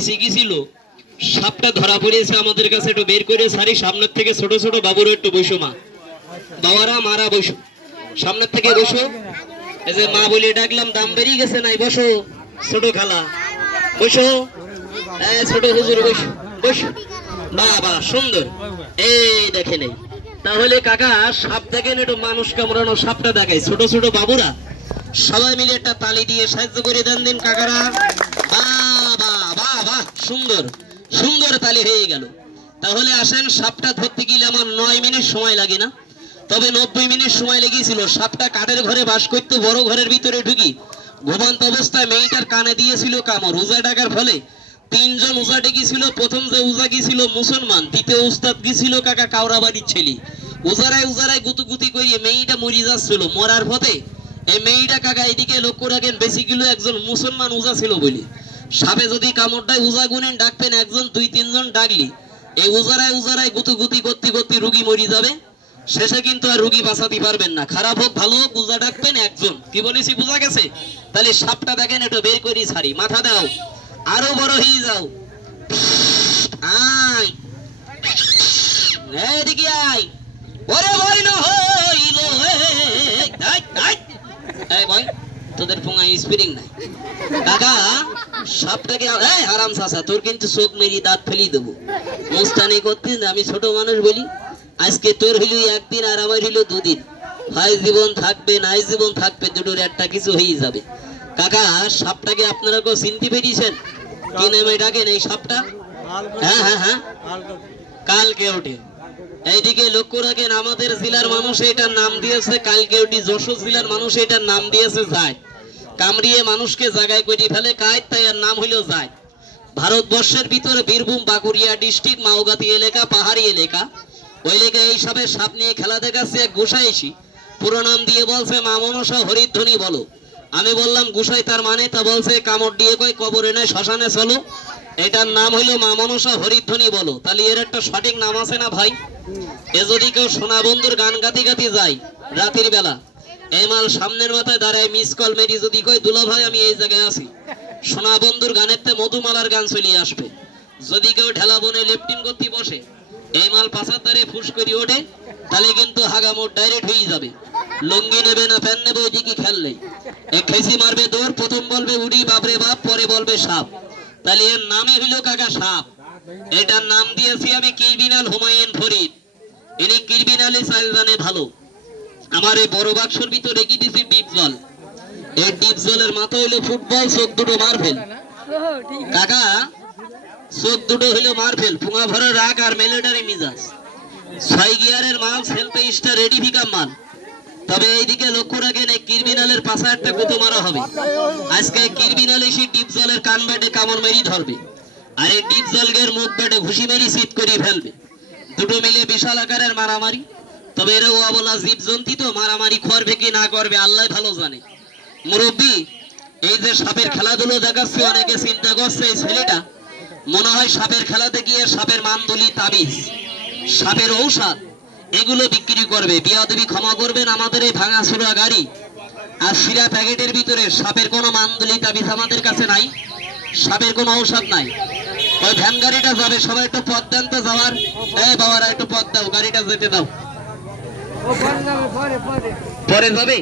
এসে গেছিল সাপটা ধরা পড়েছে আমাদের কাছে, একটু বের করে সারি সামনের থেকে ছোট ছোট বাবুর একটু বসো, মা বাবারা মারা বসো, সামনের থেকে বসো। এই যে মা বলে ডাকলাম, দাম বেরিয়ে গেছে নাই, বসো ছোট খালা বসো, ছোট হুজুর বসো বসো, বাবা সুন্দর। এই দেখে নেই তাহলে কাকা সাপ দেখেন, একটু মানুষ কামড়ানো সাপটা দেখায়, ছোট ছোট বাবুরা সবাই মিলে একটা তালি দিয়ে সাহায্য করে দেন দিন কাকারা। সুন্দর সুন্দর তালি হয়ে গেল। তাহলে আসেন, সাপটা ধরতে গেলে আমার 9 মিনিট সময় লাগে না, তবে 90 মিনিট সময় লেগেছিল। সাপটা কাঠের ঘরে বাস করতে, বড় ঘরের ভিতরে ঢুকি ঘুমন্ত অবস্থায় মেয়েটার কানে দিয়েছিল কামড়। উজা ডাকার ফলে 3 জন উজা ডেকেছিল। প্রথম যে উজা গিয়েছিল মুসলমান, দ্বিতীয় উস্তাদ গিয়েছিল কাকা কাউরাবাড়ির ছেলে। উজারায় উজারায় গুতুগুতি করিয়ে মেয়েটা মরি যাচ্ছিল। মরার পথে এই মেয়েটা কাকা এদিকে লক্ষ্য রাখেন, বেশিগুলো একজন মুসলমান উজা ছিল বলে। সাপে যদি কামড় দেয় উজা গুনেন ডাকবেন একজন, 2-3 জন ডাকলি এই উজারায় উজারায় গুতুগুতি করতে করতে রুগী মরি যাবে। শেষে কিন্তু আর রুগী বাঁচাতে পারবেন না। খারাপ হোক ভালো হোক উজা ডাকবেন একজন। কি বলেছি বুঝা গেছে? তাহলে সাপটা দেখেন, একটু বের করি ছাড়ি, মাথা দাও, আরো বড় হয়ে যাও, আয় এদিকে আয়, ওরে ভয় না হইল এই ভয়, তোদের পোঙায় স্পিরিং নাই কাকা। সাপটাকে হারাম চাচা, তোর কিন্তু চোখ মেরি দাঁত ফেলি দেবো। মুস্তানি করতিস না, আমি ছোট মানুষ বলি। আজকে তোর হইল 1 দিন আর আমার হইল 2 দিন। হয় জীবন থাকবে নাই জীবন থাকবে, দুটোর একটা কিছু হয়ে যাবে। কাকা সাপটাকে আপনারা কেউ চিনতে পেরেছেন? কি নামে ডাকেন এই সাপটা? হ্যাঁ হ্যাঁ হ্যাঁ, কালকে ওঠে। এইদিকে লক্ষ্য রাখেন, আমাদের জেলার মানুষ এটার নাম দিয়েছে কালকে ওঠি। যশোর জেলার মানুষ এটার নাম দিয়েছে যায়। কামড়িয়ে মানুষকে জায়গায় করে ফেলে কায়ত, তাই এর নাম হইল যায়। ভারতবর্ষের ভিতরে বীরভূম, বাঁকুড়িয়া ডিস্ট্রিক্ট, মাওগাতি এলাকা, পাহাড়ি এলাকা, ওই এলাকায় এই সবের সাপ নিয়ে খেলা দেখাচ্ছে এক গোসাইছি। পুরো নাম দিয়ে বলছে মা মনসা হরিধ্বনি বলো। আমি বললাম গোসাই তার মানে? তা বলছে কামড় দিয়ে কই কবরে নয় শ্মশানে চলো। এটার নাম হইল মা মনসা হরিধ্বনি বলো। তাহলে এর একটা সঠিক নাম আছে না ভাই? এ যদি কেউ সোনা বন্ধুর গান গাতি গাতি যায় রাতের বেলা, এই মাল সামনের মাথায় দাঁড়ায় মিস কল মেরি যদি কই দুলা ভাই আমি এই জায়গায় আছি, সোনা বন্ধুর গানের তে মধুমালার গান চলিয়ে আসবে। যদি কেউ ঢেলা বনে লেফটিন করতে বসে, এই মাল পাশার দ্বারে ফুস করে ওঠে, তাহলে কিন্তু হাগামোট ডাইরেক্ট হয়ে যাবে। লুঙ্গি নেবে না প্যান নেবে, ওইদিকে খেললেই এক খেসি মারবে দৌড়, প্রথম বলবে উড়ি বাপরে বাপ, পরে বলবে সাপ। তাহলে এর নামে হইল কাকা সাপ। এটার নাম দিয়েছি আমি ক্রিমিনাল হুমায়ুন ফরিদ। ইনি ক্রিমিনালি চাল জানে ভালো। আমার এই বড় বাক্সর ভিতরে রেখে দিয়েছি ডিপ জল। এই ডিপ জলের মাথা হইলো ফুটবল, চোখ দুটো মারফেল কাকা, চোখ দুটো হইলো মারফেল, পুঙা ভরা রাগ আর মিলিটারি মিজাজ। 6 গিয়ারের মাল, সেলফে স্টার রেডি ফিকাম মাল। তবে এইদিকে লক্ষ্য রাখেন, এই ক্রিমিনালের পাশে একটা গুঁতো মারা হবে। আজকে ক্রিমিনাল এসে ডিপ জলের কান বেটে কামড় মেরি ধরবে, আর এই ডিপ জলের মুখ বেটে ঘুষি মেরি শীত করে ফেলবে। দুটো মিলে বিশাল আকারের মারামারি। তবে এরা ও বলা জীবজন্তু তো, মারামারি করবে কি না করবে আল্লাহ ভালো জানে। মুরব্বী, এই যে সাপের খেলাধুলো দেখাচ্ছে, অনেকে চিন্তা করছে এই ছেলেটা মনে হয় সাপের খেলাতে গিয়ে সাপের মানদুলি, তাবিজ, সাপের ঔষধ এগুলো বিক্রি করবে। বিয়াদবি ক্ষমা করবেন, আমাদের এই ভাঙা ছোড়া গাড়ি আর শিরা প্যাকেটের ভিতরে সাপের কোনো মানদুলি তাবিজ আমাদের কাছে নাই, সাপের কোনো ঔষধ নাই। ওই ভ্যান গাড়িটা যাবে, সবাই একটু পথ দেন তো যাওয়ার। এই বাবারা একটু পথ দাও, গাড়িটা যেতে দাও। পরে যাবে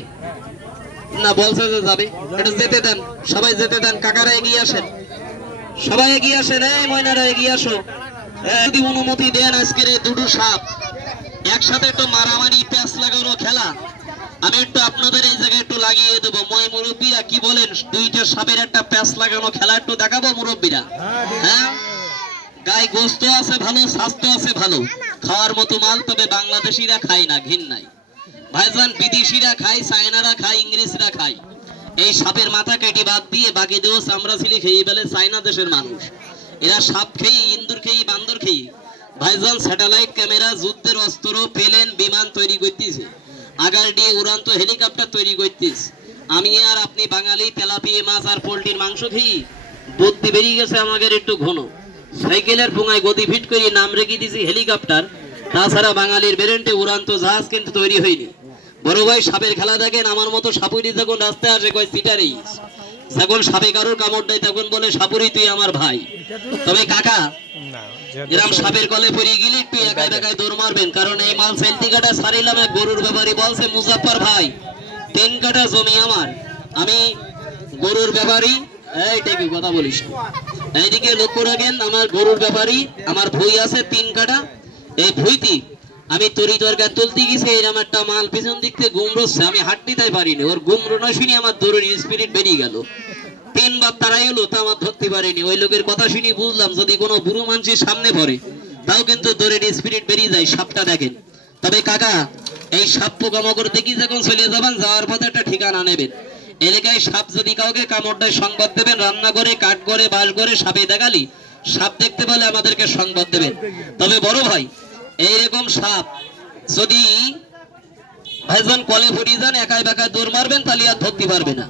না বলছে যে যাবে, এটা যেতে দেন, সবাই যেতে দেন। কাকারা এগিয়ে আসেন, সবাই এগিয়ে আসেন, এই ময়নারা এগিয়ে আসো। যদি অনুমতি দেন, আজকের এই দুটো সাপ একসাথে একটু মারামারি প্যাঁচ লাগানো খেলা আমি একটু আপনাদের এই জায়গায় একটু লাগিয়ে দেবো। মই মুরব্বীরা কি বলেন, 2টা সাপের একটা প্যাঁচ লাগানো খেলা একটু দেখাবো মুরব্বীরা? হ্যাঁ, গায়ে গোস্ত আছে ভালো, স্বাস্থ্য আছে ভালো, খাওয়ার মতো মাল। তবে বাংলাদেশিরা খায় না, ঘিন নাই ভাইজান। বিদেশিরা খায়, চায়নারা খায়, ইংরেজরা খায়। এই সাপের মাথা কেটে বাদ দিয়ে বাকি দেহ চামড়া ছিলি খেয়ে ফেলে চায়না দেশের মানুষ। এরা সাপ খেয়ে, ইন্দুর খেয়ে, বান্দর খেয়ে ভাইজান স্যাটেলাইট ক্যামেরা, যুদ্ধের অস্ত্র, প্লেন, বিমান তৈরি করতেছে, আগার দিয়ে উড়ান্ত হেলিকপ্টার তৈরি করতেছে। আমি আর আপনি বাঙালি তেলাপিয়া মাছ আর পোল্ট্রির মাংস খেয়ে বুদ্ধি বেরিয়ে গেছে আমাদের একটু ঘন। সাইকেলের পুঙায় গতি ফিট করে নাম রেখে দিয়েছি হেলিকপ্টার। তাছাড়া বাঙালির বেরেন্টে উড়ান্ত জাহাজ কিন্তু তৈরি হয়নি। বড় ভাই সাপের খেলা দেখেন, আমার মতো সাপুরি যখন রাস্তায় আসে কয় সিটারি যখন সাপে কারোর কামড় দেয় তখন বলে সাপুরি তুই আমার ভাই। তবে কাকা এরম সাপের কলে পড়ে গেলে একটু একাই একাই দৌড় মারবেন, কারণ এই মাল সেলটি কাটা সারিলাম। গরুর ব্যাপারী বলছে মুজাফফর ভাই 3 কাঠা জমি আমার, আমি গরুর ব্যাপারী। এইটা কি কথা বলিস? এইদিকে লক্ষ্য রাখেন, আমার গরুর ব্যাপারী, আমার ভুঁই আছে 3 কাঠা। এই ভুঁইটি আমি তরি তরকার তুলতে গেছি, এরকম একটা মাল পিছন দিক থেকে গুমড়োচ্ছে, আমি হাঁটতে পারিনি। ওর গুমড়োনা শুনে আমার দৌড়ের স্পিরিট বেরিয়ে গেল। 3 বার তারাই হলো, তা আমার ধরতে পারিনি। ওই লোকের কথা শুনে বুঝলাম যদি কোনো বুড়ো মানুষের সামনে পড়ে তাও কিন্তু দৌড়ের স্পিরিট বেরিয়ে যায়। সাপটা দেখেন। তবে কাকা এই সাপ পোকামাকড় দেখি যখন চলে যাবেন, যাওয়ার পথে একটা ঠিকানা নেবেন। এলাকায় সাপ যদি কাউকে কামড় দেয় সংবাদ দেবেন। রান্না করে, কাঠ করে, বাস করে সাপে দেখালি, সাপ দেখতে পেলে আমাদেরকে সংবাদ দেবেন। তবে বড় ভাই এইরকম সাপ যদি ভাইজান কলে পড়ে যান, একাই বেকায় দৌড় মারবেন, তাহলে আর ধরতে পারবে না।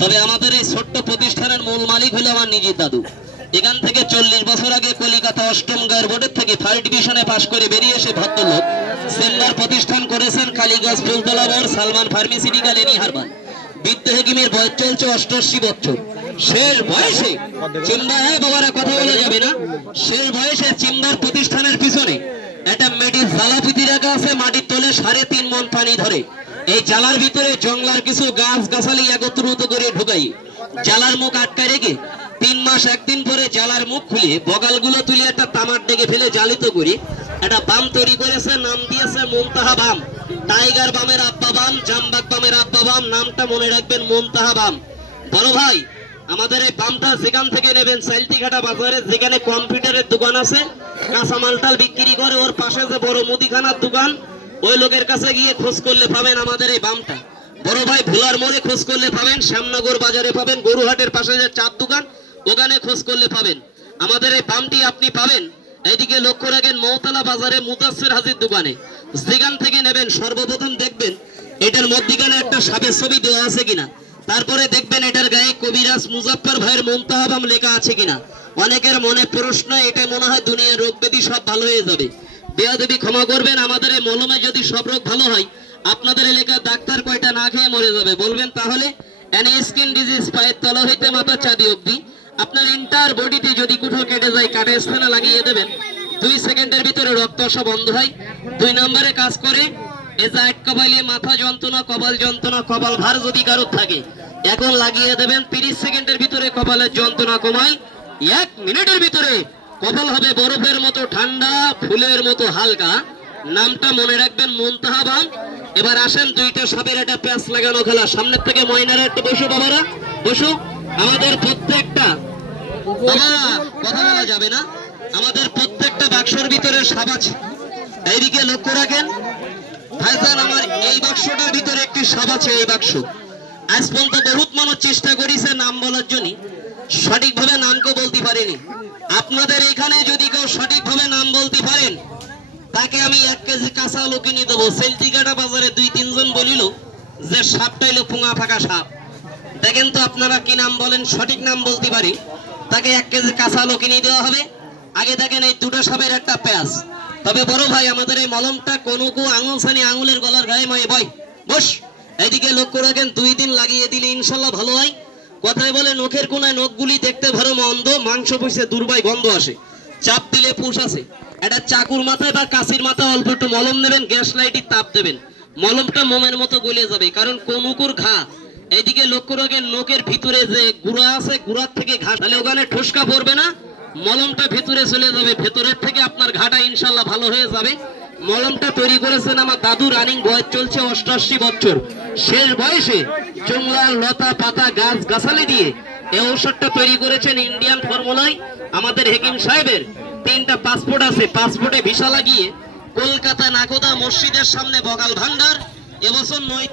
তবে আমাদের এই ছোট্ট প্রতিষ্ঠানের মূল মালিক হলো আমার নিজের দাদু। এখান থেকে 40 বছর আগে কলিকাতা 8ম গায়ের বোর্ডের থেকে 3rd ডিভিশনে পাশ করে বেরিয়ে এসে ভদ্রলোক চেম্বার প্রতিষ্ঠান করেছেন কালীগঞ্জ ফুলতলা মোড় সালমান ফার্মাসিউটিক্যাল এনি হারবাল। বৃদ্ধ হেকিমের বয়স চলছে 88 বছর। শেষ বয়সে চেম্বার, হ্যাঁ বাবারা কথা বলা যাবে না, শেষ বয়সে চেম্বার প্রতিষ্ঠানের পিছনে একটা মেডিস জ্বালা পুঁতি রাখা আছে, মাটির তলে 3.5 মণ পানি ধরে। এই জালার ভিতরে জংলার কিছু গাছ গাছালি একত্রিত করে ঢুকাই, জালার মুখ আটকায় রেখে 3 মাস 1 দিন পরে জালার মুখ খুলে বগালগুলো তুলে একটা তামার ডেকে ফেলে জালিত করে একটা বাম তৈরি করেছে, নাম দিয়েছে মুনতাহা বাম। টাইগার বামের আব্বা বাম, জামবাগ বামের আব্বা বাম, নামটা মনে রাখবেন মুনতাহা বাম। বড় ভাই আমাদের এই বামটা যেখান থেকে নেবেন, সাইলটিঘাটা বাজারে যেখানে কম্পিউটারের দোকান আছে, কাঁচা মালটাল বিক্রি করে, ওর পাশে যে বড় মুদিখানার দোকান, ওই লোকের কাছে গিয়ে খোঁজ করলে পাবেন আমাদের এই বামটা। বড় ভাই ভোলার মোড়ে খোঁজ করলে পাবেন, শ্যামনগর বাজারে পাবেন, গরুহাটের পাশে যে চার দোকান ওখানে খোঁজ করলে পাবেন আমাদের এই বামটি আপনি পাবেন। এইদিকে লক্ষ্য রাখেন মৌতলা বাজারে মুদাসসির হাজির দোকানে, যেখান থেকে নেবেন সর্বপ্রথম দেখবেন এটার মধ্যিখানে একটা সাপের ছবি দেওয়া আছে কিনা, তারপরে দেখবেন এটার গায়ে কবিরাজ মুজাফফর ভাইয়ের মুনতাহা বাম লেখা আছে কিনা। অনেকের মনে প্রশ্ন, এটা মনে হয় দুনিয়ার রোগ ব্যাধি সব ভালো হয়ে যাবে। বেয়াদবি ক্ষমা করবেন, আমাদের এই মলমে যদি সব রোগ ভালো হয়, আপনাদের এলাকার ডাক্তার কয়টা না খেয়ে মরে যাবে বলবেন? তাহলে স্কিন ডিজিজ পায়ের তলা হইতে মাথার চাঁদি অবধি আপনার ইন্টার বডিতে যদি কোথাও কেটে যায়, কাটা স্থানে লাগিয়ে দেবেন, 2 সেকেন্ডের ভিতরে রক্ত আসা বন্ধ হয়। 2 নম্বরে কাজ করে এজাইট কবালিয়ে মাথা যন্ত্রণা, কপাল যন্ত্রণা, কপাল ভার যদি কারোর থাকে এখন লাগিয়ে দেবেন, 30 সেকেন্ডের ভিতরে কপালের যন্ত্রণা কমায়। 1 মিনিটের ভিতরে কপাল হবে বরফের মতো ঠান্ডা, ফুলের মতো হালকা। নামটা মনে রাখবেন মুনতাহা বাম। এবার আসেন 2টা সাপের একটা প্যাচ লাগানো খেলা। সামনের থেকে ময়নারা একটু বসো বাবারা, বসো। আমাদের প্রত্যেকটা বাবা কথা বলা যাবে না, আমাদের প্রত্যেকটা বাক্সের ভিতরে সাপ আছে। এইদিকে লক্ষ্য রাখেন ভাইজান, আমার এই বাক্সটার ভিতরে একটি সাপ আছে। এই বাক্স আজ পর্যন্ত বহুত মানুষ চেষ্টা করেছে নাম বলার জন্য, সঠিকভাবে নামকে বলতে পারেনি। আপনাদের এখানে যদি কেউ সঠিকভাবে নাম বলতে পারেন, তাকে আমি 1 কেজি কাঁচা আলু কিনে দেবো। সেলটিঘাটা বাজারে 2-3 জন বলিল যে সাপটা হলো পুঙা ফাঁকা সাপ। দেখেন তো আপনারা কি নাম বলেন, সঠিক নাম বলতে পারি, তাকে 1 কেজি কাঁচা আলু কিনে দেওয়া হবে। আগে দেখেন এই 2টা সাপের একটা প্যাচ। তবে বড় ভাই আমাদের এই মলমটা কোনো আঙুল ছানি আঙুলের গলার গায়ে ময়ে বয় বস। এইদিকে লক্ষ্য রাখেন, 2 দিন লাগিয়ে দিলে ইনশাল্লাহ ভালো হয়। কথায় বলে নখের কোনায় নখগুলি দেখতে ভালো মন্দ, মাংস পয়সা দুর্বাই গন্ধ আসে, চাপ দিলে পুষ আসে। একটা চাকুর মাথায় বা কাশির মাথায় অল্প একটু মলম নেবেন, গ্যাস লাইটের তাপ দেবেন, মলমটা মোমের মতো গলে যাবে, কারণ কোনুকুর ঘা। এইদিকে লক্ষ্য রাখেন নখের ভিতরে যে গুড়া আছে, গুড়ার থেকে ঘা, তাহলে ওখানে ঠোসকা পড়বে না, মলমটা ভিতরে চলে যাবে, ভেতরের থেকে আপনার ঘাটা ইনশাল্লাহ ভালো হয়ে যাবে। মলমটা তৈরি করেছেন আমার দাদু, রানিং বয়স চলছে 88 বছর। শেষ বয়সে জংলা লতা পাতা গাছ গাছালি দিয়ে এই ঔষধটা তৈরি করেছেন ইন্ডিয়ান ফর্মুলায়। আমাদের হেকিম সাহেবের 3টা পাসপোর্ট আছে, পাসপোর্টে ভিসা লাগিয়ে কলকাতা নাগোদা মসজিদের সামনে বগাল ভান্ডার এবছর 9